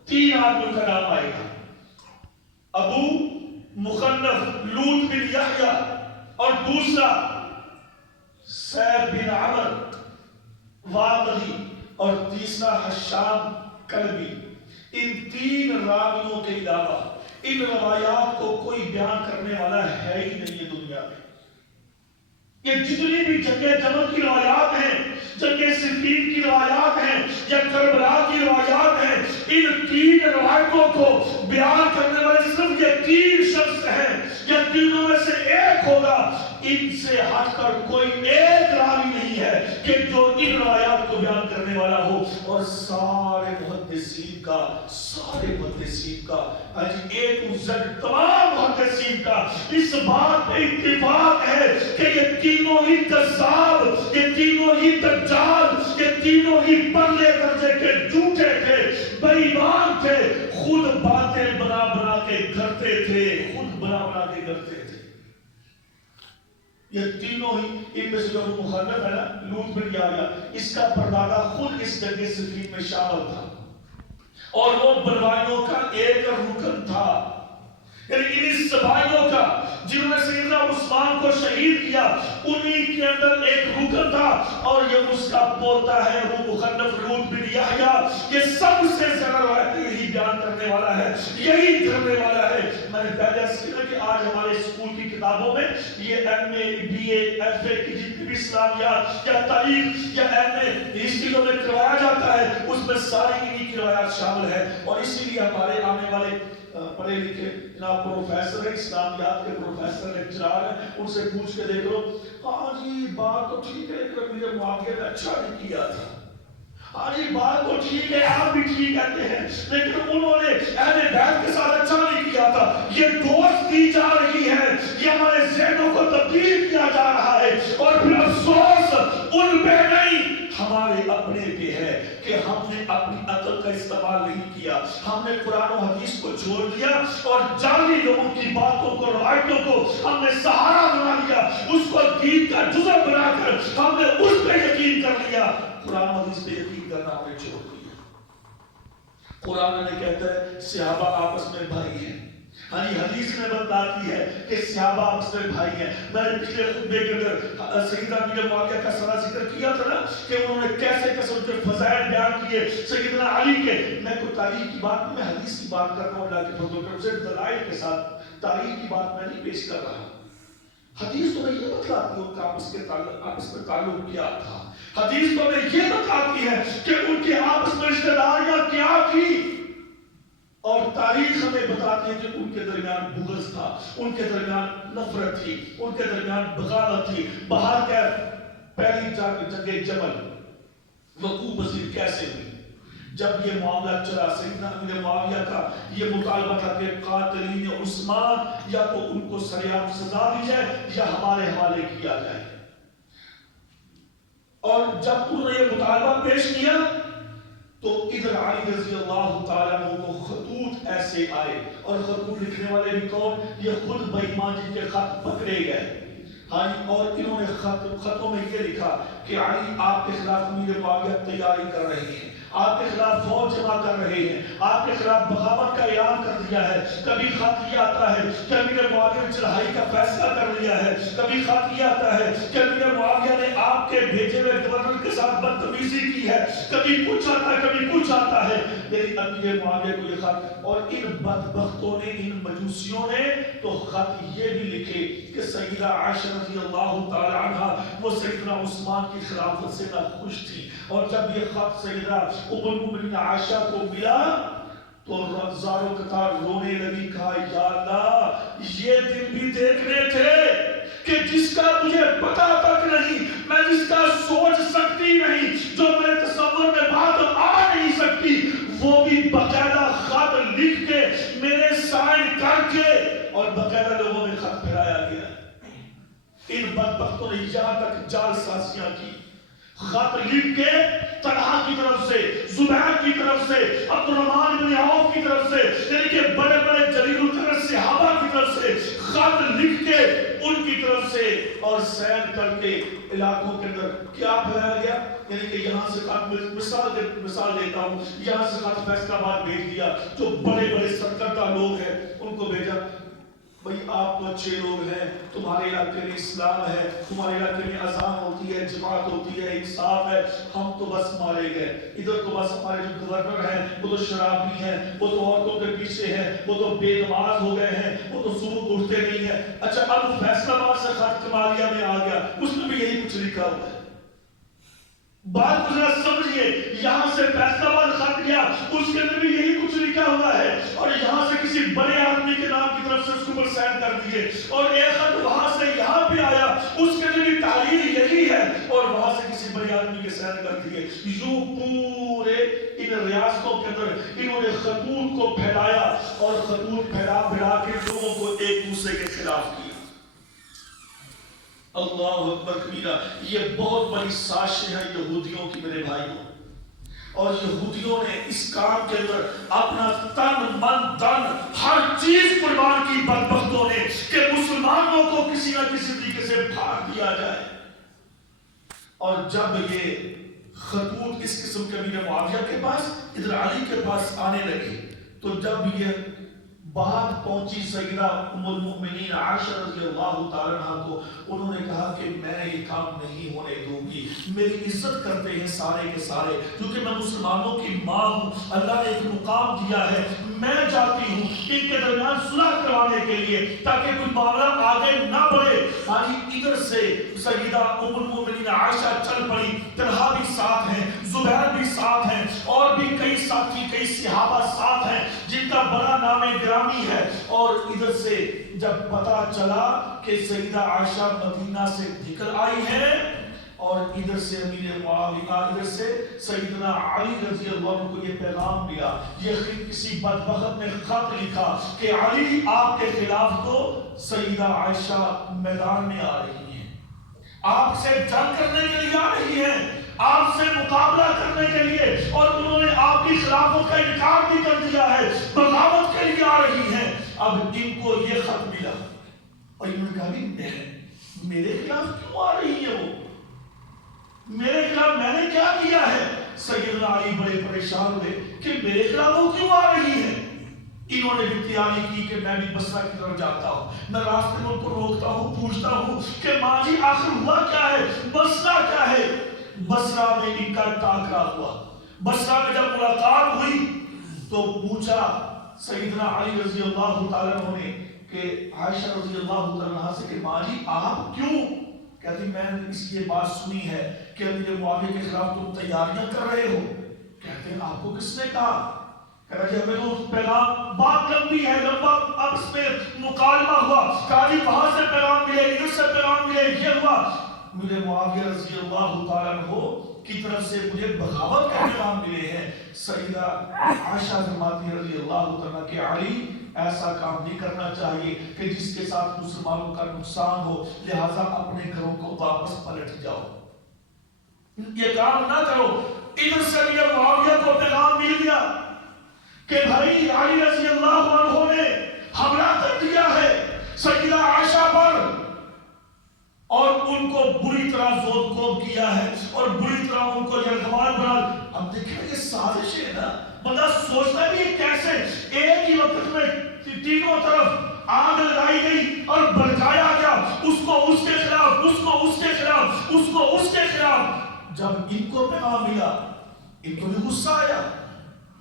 3 آدمیوں کا نام آئے گا، ابو مخنف لوط بن یحییٰ، اور دوسرا سعید بن عمر واقعی، اور تیسرا حشام کلبی۔ ان 3 راویوں کے علاوہ ان روایات کو کوئی بیان کرنے والا ہے ہی نہیں ہے دنیا میں۔ یہ جتنی بھی جنگ جمل کی روایات ہیں، جنگ صفین کی روایات ہیں یا کربلا کی روایات ہیں، ان 3 روایتوں کو بیان کرنے والے صرف یہ 3 شخص ہیں، یا تینوں میں سے ایک ہوگا۔ ان سے ہٹ کر کوئی ایک راوی نہیں ہے کہ جو ان روایات کو بیان کرنے والا ہو، اور سارے محدثین کا اے ٹو زیڈ تمام محدثین کا اس بات پہ اتفاق ہے کہ یہ تینوں ہی کذاب، یہ تینوں ہی دجال، یہ تینوں ہی پرلے درجے کے جھوٹے تھے، بے ایمان تھے، خود باتیں بنا بنا کے کرتے تھے، یہ تینوں ہی۔ ان میں سے جو مخنف ہے نا، لوط بن یحییٰ، اس کا پردادا خود اس جنگ صفین میں شامل تھا، اور وہ بلوائیوں کا ایک رکن تھا، یعنی ان سپاہیوں کا جنہوں نے سیدنا عثمان کو شہید کیا، انہی کے اندر ایک رکن تھا، اور یہ اس کا پوتا ہے وہ مخنف لوط بن یحییٰ۔ یہ سب سے زیادہ روایت یہی بیان کرنے والا ہے، یہی کرنے والا ہے۔ میں نے پہلے اس کہا کہ آج ہمارے اسکول کی کتابوں میں یہ M A B A F A کی جتنی بھی اسلامیات یا تاریخ یا ایم اے ہسٹری جو میں کروایا جاتا ہے، اس میں ساری انہی کی روایات شامل ہے، اور اسی لیے ہمارے آنے والے پڑھے لکھے جناب پروفیسر ہیں، اسلامیات کے پروفیسر لیکچرار ہیں، ان سے پوچھ کے دیکھ لو، ہاں جی بات تو ٹھیک ہے لیکن میرے معاویہ نے اچھا نہیں کیا تھا، ہاں جی بات تو ٹھیک ہے آپ بھی ٹھیک کہتے ہیں لیکن انہوں نے اہل بیت کے ساتھ اچھا نہیں کیا تھا۔ یہ دوست دی جا رہی ہے، یہ ہمارے ذہنوں کو تبدیل کیا جا رہا ہے، اور پھر افسوس ان پہ نہیں ہمارے اپنے پہ ہے کہ ہم نے اپنی عقل کا استعمال نہیں کیا، ہم نے قرآن و حدیث کو چھوڑ دیا اور جعلی لوگوں کی باتوں کو، روایتوں کو ہم نے سہارا بنا لیا، اس کو دین کا جزء بنا کر ہم نے اس پہ یقین کر لیا، قرآن و حدیث پہ یقین کرنا ہمیں چھوڑ دیا۔ قرآن نے کہتا ہے صحابہ آپس میں بھائی ہیں، ہاں جی، حدیث میں بتاتی ہے کہ صحابہ آپس میں بھائی ہیں. میں نے پچھلے خطبے کے اندر سیدنا امیر معاویہ کا سارا ذکر کیا تھا نا کہ انہوں نے کیسے قسم کے فضائل بیان کیے سیدنا علی کے. میں کوئی تاریخ کی بات نہیں، میں حدیث کی بات کر رہا ہوں. اللہ کے فضل و کرم سے دلائل کے ساتھ تاریخ کی بات میں نہیں پیش کر رہا. حدیث تو میں یہ بتلاتی ہوں کہ آپس میں تعلق کیا تھا. حدیث تو میں یہ بتاتی ہے کہ ان کے آپس میں رشتہ داریاں کیا تھی. اور تاریخ ہمیں بتاتی ہے کہ ان کے درمیان بغض تھا، ان کے درمیان نفرت تھی، ان کے درمیان بغاوت تھی. باہر کا پہلی جنگ جمل وقوع پذیر کیسے ہوئی؟ جب یہ معاملہ چلا سیدنا امیر معاویہ کا یہ مطالبہ تھا کہ قاتلین عثمان یا تو ان کو سریعام سزا دی جائے یا ہمارے حوالے کیا جائے. اور جب انہوں نے یہ مطالبہ پیش کیا تو ادھر علی رضی اللہ تعالیٰ عنہ کو خطوط ایسے آئے. اور خطوط لکھنے والے بھی کون؟ یہ خود بے ایمان جن کے خط پکڑے گئے. ہاں، اور انہوں نے خطوں میں یہ لکھا کہ علی آپ کے خلاف امیر معاویہ تیاری کر رہے ہیں، آپ کے خلاف فوج جمع کر رہے ہیں، آپ کے خلاف بغاوت کا اعلان کر دیا ہے. کبھی خط یہ آتا ہے کہ امیر معاویہ نے چڑھائی کا فیصلہ کر لیا ہے، کبھی خط یہ آتا ہے کہ امیر معاویہ نے آپ کے بھیجے ہوئے گورنر کے ساتھ بدتمیزی کی ہے. کبھی کچھ آتا ہے، کبھی کچھ آتا ہے. لیکن امیر معاویہ کو یہ خط، اور ان بدبختوں نے، ان مجوسیوں نے تو خط یہ بھی لکھے کہ سیدہ عائشہ رضی اللہ تعالی عنہ وہ سیدنا عثمان کی خلافت سے ناخوش تھی. اور جب یہ خط سیدہ ام المؤمنین عائشہ کو ملا تو زاروں قطار رونے لگی. کہا یا اللہ، یہ دن بھی دیکھنے تھے کہ جس کا مجھے پتا تک نہیں، میں جس کا سوچ سکتی نہیں، جو میرے تصور میں بات آ نہیں سکتی، وہ بھی باقاعدہ خط لکھ کے میرے سائن کر کے اور باقاعدہ لوگوں میں خط پھیلایا گیا. ان بدبختوں نے یہاں تک جال سازیاں کی. خط لکھ کے طلحہ کی طرف سے، زبیر کی طرف سے، عبد الرحمن بن عوف کی طرف سے، یعنی کہ بڑے بڑے جلیل القدر صحابہ کی طرف سے خط لکھ کے ان کی طرف سے اور سین کر کے علاقوں کے اندر کیا پھیلایا گیا. یعنی کہ یہاں سے خط مثال دیتا ہوں، یہاں سے خط فیصل آباد بھیج دیا، جو بڑے بڑے سرکردہ لوگ ہیں ان کو بھیجا. بھئی آپ تو اچھے لوگ ہیں، تمہارے علاقے میں اسلام ہے، تمہارے علاقے میں اذان ہوتی ہے، جماعت ہوتی ہے، انصاف ہے، ہم تو بس مارے گئے. ادھر تو بس ہمارے جو گورنر ہیں وہ تو شرابی ہیں، وہ تو عورتوں کے پیچھے ہیں، وہ تو بے نماز ہو گئے ہیں، وہ تو صبح اٹھتے نہیں ہیں. اچھا، اب فیصل آباد سے خط کمالیہ میں آ گیا، اس میں بھی یہی کچھ لکھا ہوا ہے. بات کو ذرا سمجھئے، یہاں سے فیصل آباد خط گیا، اس کے اندر بھی یہی کچھ لکھا ہوا ہے، اور یہاں سے کسی بڑے آدمی کے نام کی طرف سے اس کو پر سائن کر دیے. اور ایک خط وہاں سے یہاں پہ آیا، اس کے اندر بھی تحریر یہی ہے، اور وہاں سے کسی بڑے آدمی کے سائن کر دیے. یوں پورے ان ریاستوں کے اندر انہوں نے خطوط کو پھیلایا، اور خطوط پھیلا کے لوگوں کو ایک دوسرے کے خلاف کیا. اللہ اکبر کبیرہ. یہ بہت بڑی سازش ہے یہودیوں کی میرے بھائیوں. اور یہودیوں نے اس کام کے اندر اپنا تن من دن ہر چیز قربان کی بدبختوں نے کہ مسلمانوں کو کسی نہ کسی طریقے سے بھاگ دیا جائے. اور جب یہ خطوط اس قسم کے امیر معاویہ کے پاس، ادھر علی کے پاس آنے لگے، تو جب یہ بات پہنچی سیدہ ام المؤمنین عائشہ رضی اللہ تعالیٰ عنہ کو، انہوں نے کہا کہ میں یہ کام نہیں ہونے دوں گی. میری عزت کرتے ہیں سارے کے سارے، کیونکہ میں مسلمانوں کی ماں ہوں، اللہ نے ایک مقام دیا ہے. میں جاتی ہوں ان کے درمیان صلح کروانے کے لیے تاکہ کوئی معاملہ آگے نہ بڑھے. ادھر سے سیدہ ام المؤمنین عائشہ چل پڑی، طلحہ بھی ساتھ ہیں، زبیر بھی ساتھ ہیں، اور بھی کئی ساتھی، کئی صحابہ ساتھ ہیں جن کا بڑا نام گرامی ہے. اور ادھر سے جب پتا چلا کہ سیدہ عائشہ مدینہ سے نکل آئی ہے، اور ادھر سے امیر معاویہ، ادھر سے سیدنا علی رضی اللہ عنہ کو یہ پیغام ملا، یہ کسی بدبخت نے خط لکھا کہ علی آپ کے خلاف تو سیدہ عائشہ میدان میں آ رہی ہیں، آپ سے جنگ کرنے کے لیے آ رہی ہیں، آپ سے مقابلہ کرنے کے لیے، اور انہوں نے آپ کی خلافت کا انکار بھی کر دیا ہے، بغاوت کے لیے آ رہی ہیں. اب ان کو یہ خط ملا، اور انہوں نے کہا میرے خلاف کیوں آ رہی ہے؟ وہ میرے خلاف میں نے کیا کیا ہے؟ سیدنا علی بڑے پریشان ہوئے کہ میرے خلاف وہ کیوں آ رہی ہے. انہوں نے بھی تیاری کی کہ میں بھی بصرہ کی طرف جاتا ہوں، میں راستے میں ان کو روکتا ہوں، پوچھتا ہوں کہ ماں جی آخر ہوا کیا ہے، بصرہ کیا ہے؟ بصرہ میں ان کا ٹاکرا ہوا۔ بصرہ میں جب ملاقات ہوئی تو پوچھا سیدنا علی رضی اللہ تعالیٰ عنہ نے کہ عائشہ رضی اللہ تعالیٰ عنہ سے کہ ماں جی آپ کیوں؟ کہتی میں نے اس لیے بات سنی ہے کہ امیر معاویہ کے خلاف تم تیاریاں کر رہے ہو۔ کہتے ہیں آپ کو کس نے کہا؟ کہا جی ہمیں تو پیغام، بات لمبی ہے، لمبا آپس میں مکالمہ ہوا، کہا جی وہاں سے پیغام ملے، ادھر سے پیغام ملے، یہ ہوا۔ مجھے معاویہ رضی اللہ تعالیٰ عنہ کی طرف سے مجھے بغاوت کا پیغام ملے ہیں۔ سیدہ عائشہ فرماتی ہے رضی اللہ تعالیٰ کہ علی ایسا کام نہیں کرنا چاہیے کہ جس کے ساتھ مسلمانوں کا نقصان ہو، لہٰذا اپنے گھروں کو واپس پلٹ جاؤ، یہ کام نہ کرو۔ ادھر سے مجھے معاویہ کو پیغام مل گیا کہ بھائی علی رضی اللہ عنہ نے حملہ کر دیا ہے سیدہ عائشہ پر اور ان کو بری طرح زود کوب کیا ہے اور بری طرح ان کو یرغمال بنا۔ اب دیکھیں یہ سازش ہے نا، بندہ سوچتا بھی ہے کیسے ایک ہی وقت میں تینوں طرف آگ لگائی گئی اور بھڑکایا گیا، اس کو اس کے خلاف، اس کو اس کے خلاف، اس کو اس کے خلاف۔ جب ان کو پیغام ملا ان کو بھی غصہ آیا،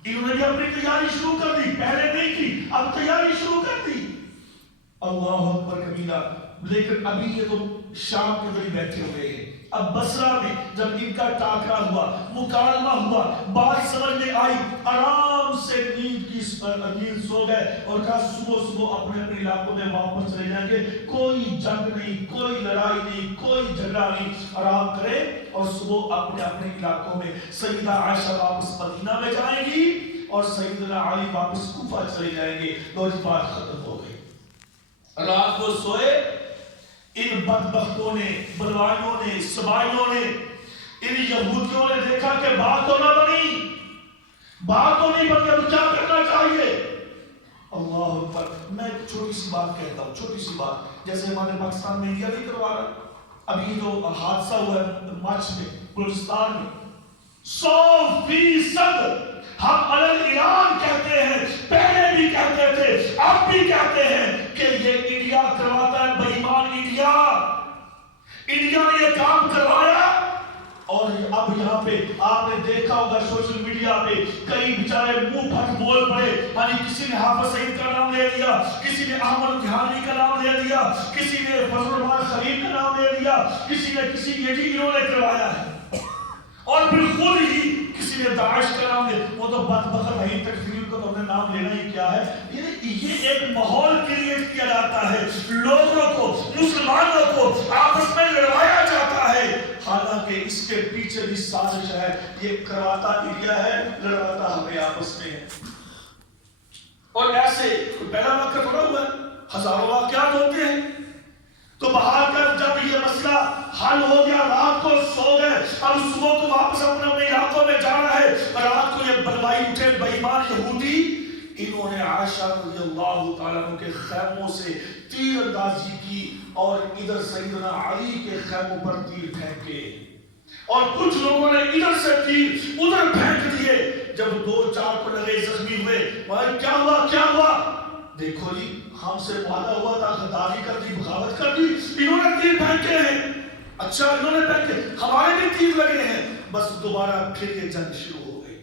انہوں نے بھی اپنی تیاری شروع کر دی، پہلے نہیں کی اب تیاری شروع کر دی۔ اللہ اکبر کبیرہ۔ لیکن ابھی یہ تو شام کے ذریعے بیٹھے ہوئے ہیں، اب بصرہ میں جب ان کا ٹاکرا ہوا، مکالمہ ہوا، بات سمجھ میں آئی، آرام سے نیند سو گئے اور کہا صبح اپنے اپنے علاقوں میں واپس چلے جائیں گے، کوئی جنگ نہیں، کوئی لڑائی نہیں، کوئی جھگڑا نہیں، آرام کرے اور صبح اپنے اپنے علاقوں میں۔ سیدہ عائشہ واپس مدینہ میں جائیں گی اور سیدنا علی واپس کوفہ چلے جائیں گے، اور اس بات ختم ہو گئی۔ رات کو سوئے، ان بدبختوں نے، بلوائیوں نے، سبائیوں نے، ان یہودیوں نے دیکھا کہ بات تو نہ بنی، بات تو نہیں بنی، اب کیا کرنا چاہیے؟ اللہ اکبر۔ میں چھوٹی سی بات کہتا ہوں، چھوٹی سی بات، جیسے ہمارے پاکستان میں انڈیا نہیں کروا رہا، ابھی جو حادثہ ہوا ہے مارچ میں بلوچستان میں، 100% ہم علل ایران کہتے ہیں، پہلے بھی کہتے تھے، اب بھی کہتے ہیں کہ یہ انڈیا کرواتا ہے، بے ایمان انڈیا نے یہ کام کروایا۔ اور اب یہاں پہ آپ نے دیکھا ہوگا سوشل میڈیا پہ کئی بیچارے منہ پھٹ بول پڑے، یعنی کسی نے حافظ سعید کا نام لے دیا، کسی نے احمد جہانی کا نام لے دیا، کسی نے فضل الرحمان خلیل کا نام لے دیا، کسی نے انہوں نے کروایا ہے، اور پھر خود ہی کسی نے داعش کا نام لے، وہ تو بدبخت ہے، تکفیر کو تو انہیں نام لینا ہی کیا ہے۔ یہ ایک ماحول کریٹ کیا جاتا ہے، لوگوں کو، مسلمانوں کو آپس میں لڑوایا جاتا ہے، حالانکہ اس کے پیچھے بھی سازش ہے، یہ کرواتا انڈیا ہے، لڑواتا ہمیں آپس میں ہے۔ اور ایسے پہلا واقعہ تھوڑا ہوا ہے، ہزاروں واقعات ہوتے ہیں۔ تو بہار کر جب یہ مسئلہ حل ہو گیا، رات کو سو گئے، اب صبح کو واپس اپنے اپنے علاقوں میں جانا ہے، رات کو یہ بلوائی اٹھے بے ایمان یہودی، انہوں نے عائشہ رضی اللہ تعالیٰ عنہ کے خیموں سے تیر اندازی کی اور ادھر سیدنا علی کے خیموں پر تیر پھینکے، اور کچھ لوگوں نے ادھر سے تیر ادھر پھینک دیے۔ جب 2-4 کو لگے زخمی ہوئے، کیا ہوا کیا ہوا؟ دیکھو جی ہم سے وعدہ ہوا تھا، غداری کر دی، بغاوت کر دی، انہوں نے تیر پھینکے ہیں، اچھا انہوں نے پھینکے، ہمارے بھی تیر لگے ہیں، بس دوبارہ پھر یہ جنگ شروع ہو گئی۔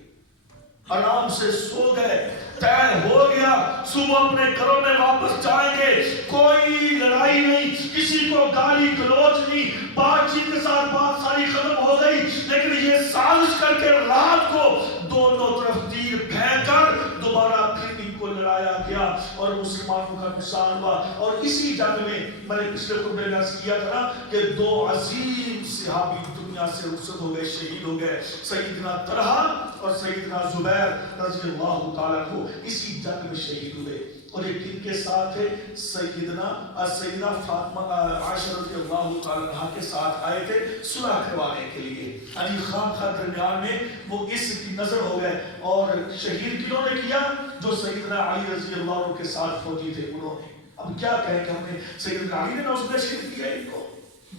آرام سے سو گئے، طے ہو گیا صبح اپنے گھروں میں واپس جائیں گے، کوئی لڑائی نہیں، کسی کو گالی گلوچ نہیں، بات چیت کے ساتھ بات ساری ختم ہو گئی۔ لیکن یہ سازش کر کے رات کو دونوں طرف تیر پھینک کر دوبارہ پھر ان کو لڑایا گیا اور مسلمانوں کا نقصان ہوا۔ اور اسی جنگ میں میں نے پچھلے خطبے میں عرض کیا تھا کہ 2 عظیم صحابی دنیا سے رخصت ہو گئے، شہید ہو گئے، سیدنا طلحہ اور سیدنا زبیر رضی اللہ تعالیٰ عنہ اسی جنگ میں شہید ہوئے۔ اور یہ کن کے ساتھ ہے؟ سیدنا فاطمہ عائشہ رضی اللہ تعالیٰ عنہ کے ساتھ آئے تھے صلح کروانے کے لیے۔ علی خان کا درمیان میں وہ اس کی نظر ہو گئے، اور شہید کنہوں نے کیا؟ جو سیدنا علی رضی اللہ عنہ کے ساتھ فوجی تھے انہوں نے۔ اب کیا کہیں کہ ہم نے سیدنا علی نے نوز میں شہید کیا ان کو؟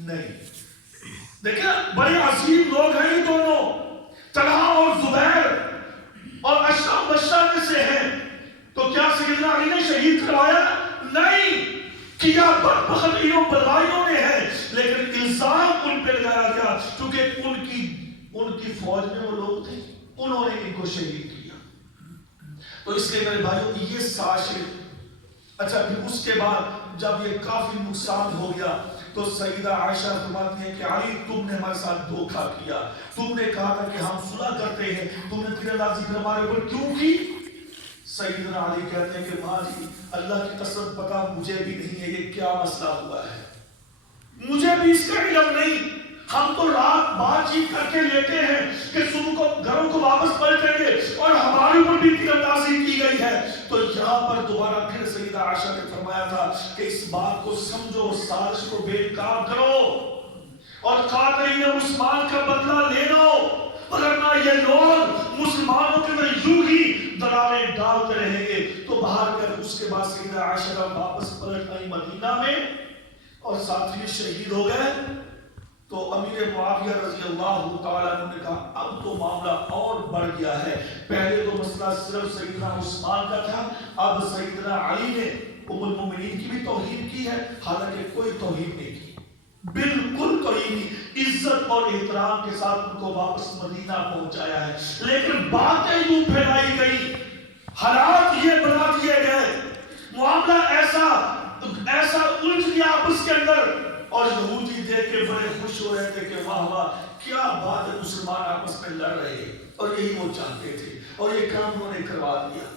نہیں۔ دیکھیں بڑے عظیم لوگ ہیں یہ دونوں، طلحہ اور زبیر، اور اشرف بشر میں سے ہیں، تو کیا سیدنا علی نے شہید کروایا؟ نہیں کیا، بدبخت انہوں بلوائیوں نے ہے، لیکن الزام ان پہ لگایا گیا کیونکہ ان کی فوج میں وہ لوگ تھے، انہوں نے ان کو شہید کیا۔ تو اس لیے میرے بھائیوں یہ سازش، اچھا پھر اس کے بعد جب یہ کافی نقصان ہو گیا تو سیدہ عائشہ فرماتی ہیں کہ علی تم نے ہمارے ساتھ دھوکہ کیا، تم نے کہا تھا کہ ہم صلح کرتے ہیں، تم نے تیرے راضی پھر ہمارے اوپر کیوں کی؟ سیدنا علی کہتے ہیں کہ ماں جی اللہ کی قسم پتا مجھے بھی نہیں ہے یہ کیا مسئلہ ہوا ہے، مجھے بھی اس کا علم نہیں، ہم تو رات بات چیت کر کے لیتے ہیں کہ صبح کو گھروں کو واپس پلٹیں گے اور ہمارے اوپر بھی تیر اندازی کی گئی ہے۔ تو یہاں پر دوبارہ پھر سیدہ عائشہ نے فرمایا تھا کہ اس بات کو سمجھو، سازش کو بیکار کرو اور قاتلین عثمان کا بدلہ لے لو، ورنہ یہ لوگ مسلمانوں کے اندر یوں ہی دراڑیں ڈالتے رہیں گے۔ تو باہر کر اس کے بعد سیدہ عائشہ واپس پلٹ آئی مدینہ میں اور ساتھ ہی شہید ہو گئے۔ تو امیر معاویہ رضی اللہ تعالیٰ عنہ نے کہا اب تو معاملہ اور بڑھ گیا ہے، پہلے تو مسئلہ صرف سیدنا عثمان کا تھا، اب سیدنا علی نے ام المومنین کی بھی توہین کی ہے، حالانکہ کوئی توہین نہیں کی، بالکل توہین نہیں، عزت اور احترام کے ساتھ ان کو واپس مدینہ پہنچایا ہے، لیکن باتیں یوں پھیلائی گئی، حالات یہ بنا دیے گئے، معاملہ ایسا الجھ گیا آپس کے اندر، اور یہودی دیکھ کے بڑے خوش ہو رہے تھے کہ واہ واہ کیا بات ہے، مسلمان آپس میں لڑ رہے، اور یہی وہ چاہتے تھے، اور یہ کام انہوں نے کروا دیا۔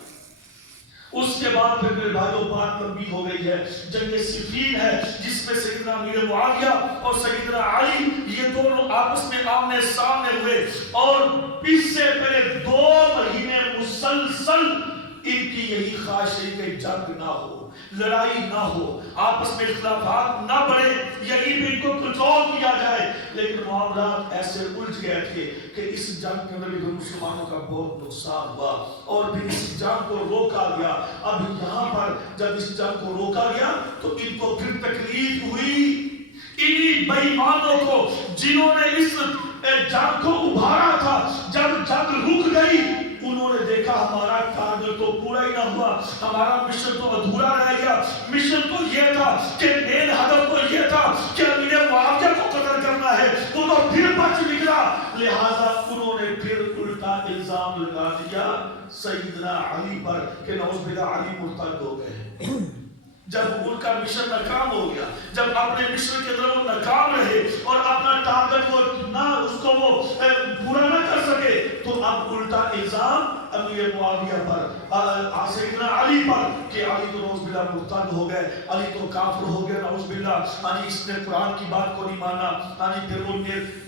اس کے بعد پھر میرے بھائیوں بات لمبی ہو گئی ہے، جنگ صفین ہے جس میں سیدنا امیر معاویہ اور سیدنا علی یہ دونوں آپس میں آمنے سامنے ہوئے، اور اس سے پہلے 2 مہینے مسلسل ان کی یہی خواہش ہے کہ جنگ نہ ہو، لڑائی نہ ہو، آپس میں اختلافات نہ بڑھے، یہی بھی ان کو کنٹرول کیا جائے، لیکن معاملات ایسے الجھ گئے تھے کہ اس جنگ کے اندر بھی مسلمانوں کا بہت نقصان ہوا، اور پھر اس جنگ کو روکا گیا۔ اب یہاں پر جب اس جنگ کو روکا گیا تو ان کو پھر تکلیف ہوئی، انہی بے ایمانوں کو جنہوں نے اس جنگ کو ابھارا تھا، جب جنگ رک گئی انہوں نے دیکھا ہمارا ٹارگٹ تو پورا ہی نہ ہوا، ہمارا مشن تو ادھورا رہ گیا، مشن تو یہ تھا کہ مین ہدف تو یہ تھا کہ امیر معاویہ کو قتل کرنا ہے، وہ تو پھر بچ نکلا، لہذا انہوں نے پھر الٹا الزام لگا دیا سیدنا علی پر کہ نعوذ باللہ علی مرتد ہو گئے۔ جب ان کا مشن ناکام ہو گیا، جب اپنے مشن کے اندر وہ ناکام رہے اور اپنا ٹارگٹ وہ نہ اس کو وہ پورا نہ کر سکے، تو اب الٹا الزام امیر معاویہ پر، سیدنا علی پر کہ علی تو نعوذ باللہ مرتد ہو گئے، علی تو کافر ہو گئے، نعوذ باللہ، علی اس نے قرآن کی بات کو نہیں مانا، علی پھر وہ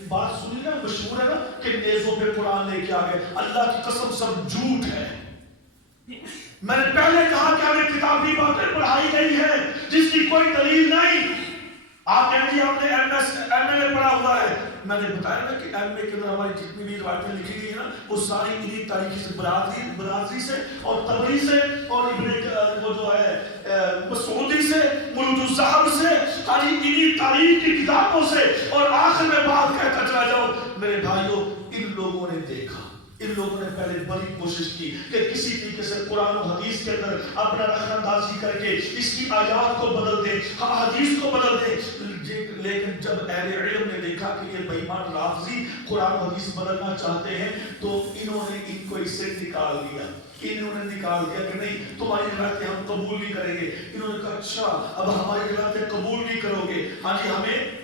بات سنی نا، مشہور ہے نا کہ نیزوں پہ قرآن لے کے آ گئے، اللہ کی قسم سب جھوٹ ہے۔ میں نے پہلے کہا کہ ہمیں کتابی باتیں پڑھائی گئی ہے جس کی کوئی دلیل نہیں۔ آپ کہیں جی آپ نے ایم اے میں پڑھا ہوا ہے، میں نے بتایا نا کہ ایم اے کے اندر ہماری جتنی بھی روایتیں لکھی گئی ہیں نا وہ ساری انہی تاریخی سے، برازی سے اور طبری سے اور وہ جو ہے مسعودی سے، ملوک الذہب سے، انہی تاریخ کی کتابوں سے، اور آخر میں بات کہتا چلا جاؤ میرے بھائیوں، ان لوگوں نے دیکھا، ان لوگوں نے پہلے بڑی کوشش کی کہ کسی طریقے سے قرآن و حدیث کے اندر اپنا رخ اندازی کر کے اس کی آیات کو بدل دیں، حدیث کو بدل دیں، لیکن جب اہل علم نے دیکھا کہ یہ بے ایمان رافضی قرآن و حدیث بدلنا چاہتے ہیں تو انہوں نے ان کو اس سے نکال دیا، انہوں نے نکال دیا کہ نہیں تمہاری روایتیں ہم قبول نہیں کریں گے۔ انہوں نے کہا اچھا اب ہماری روایتیں قبول نہیں کرو گے، ہاں جی ہمیں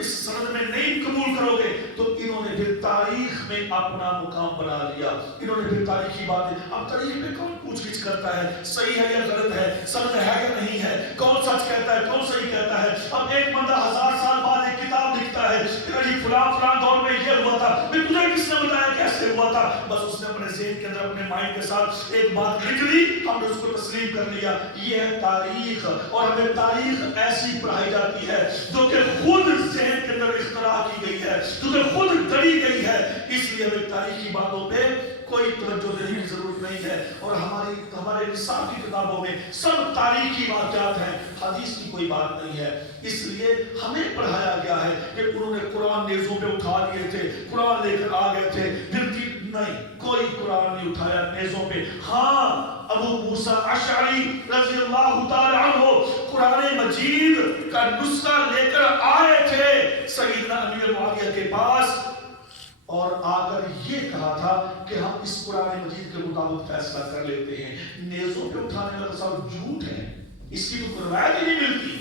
اس سند میں نہیں قبول کرو گے، تو انہوں نے پھر تاریخ میں اپنا مقام بنا لیا، انہوں نے پھر تاریخی باتیں، اب تاریخ میں کون پوچھ گچھ کرتا ہے صحیح ہے یا غلط ہے، سند ہے یا نہیں ہے، کون سچ کہتا ہے کون صحیح کہتا ہے۔ اب ایک بندہ 1000 سال بعد ایک کتاب لکھتا ہے کہ جی فلاں دور میں یہ ہوا تھا، میں تجھے کس نے بتایا کیسے ہوا تھا، بس اس نے اپنے ذہن کے اندر اپنے مائنڈ کے ساتھ ایک بات لکھ لی، ہم نے اس کو تسلیم کر لیا، یہ ہے تاریخ۔ اور ہمیں تاریخ ایسی پڑھائی جاتی ہے جو کہ خود ذہن کے اندر اختراع کی گئی ہے، جو کہ خود گڑی گئی ہے، اس لیے ہمیں تاریخی باتوں پہ کوئی توجہ دینے کی ضرورت نہیں ہے، اور ہمارے نصاب کی کتابوں میں سب تاریخی واقعات ہیں، حدیث کی کوئی بات نہیں ہے۔ اس لیے ہمیں پڑھایا گیا ہے کہ انہوں نے قرآن نیزوں پہ اٹھا لیے تھے، قرآن لے کر آ گئے تھے، پھر نہیں، کوئی قرآن نہیں اٹھایا نیزوں پہ۔ ہاں ابو موسیٰ اشعری رضی اللہ تعالی عنہ قرآن مجید کا نسخہ لے کر آئے تھے سیدنا امیر معاویہ کے پاس، اور آ کر یہ کہا تھا کہ ہم اس قرآن مجید کے مطابق فیصلہ کر لیتے ہیں۔ نیزوں پہ اٹھانے کا تصور جھوٹ ہے، اس کی تو روایت ہی نہیں ملتی۔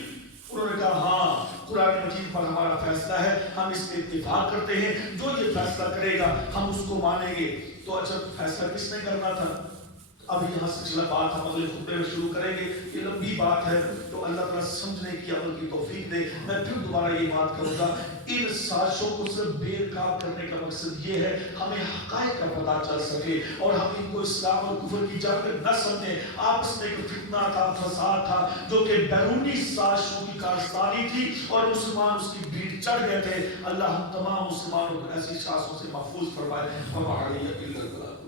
انہوں نے کہا ہاں قرآن مجید پر ہمارا فیصلہ ہے، ہم اس پہ اتفاق کرتے ہیں، جو یہ فیصلہ کرے گا ہم اس کو مانیں گے۔ تو اچھا فیصلہ کس نے کرنا تھا؟ اب یہاں سے چلا بات ہم اگلے خطبے میں شروع کریں گے، یہ لمبی بات ہے، تو اللہ تعالیٰ سمجھنے کی عمل کی توفیق دے۔ میں پھر دوبارہ یہ بات کروں گا، ان سازشوں کو صرف بےنقاب کرنے کا مقصد یہ ہے ہمیں حقائق کا پتہ چل سکے اور ہم ان کو اسلام اور کفر کی جنگ نہ سمجھیں۔ آپس میں ایک فتنہ تھا، فساد تھا، جو کہ بیرونی سازشوں کی کارستانی تھی اور مسلمان اس کی بھیڑ چڑھ گئے تھے۔ اللہ ہم تمام مسلمانوں کو ایسی سازشوں سے محفوظ فرمائے۔ وما علیہ الا البلاغ۔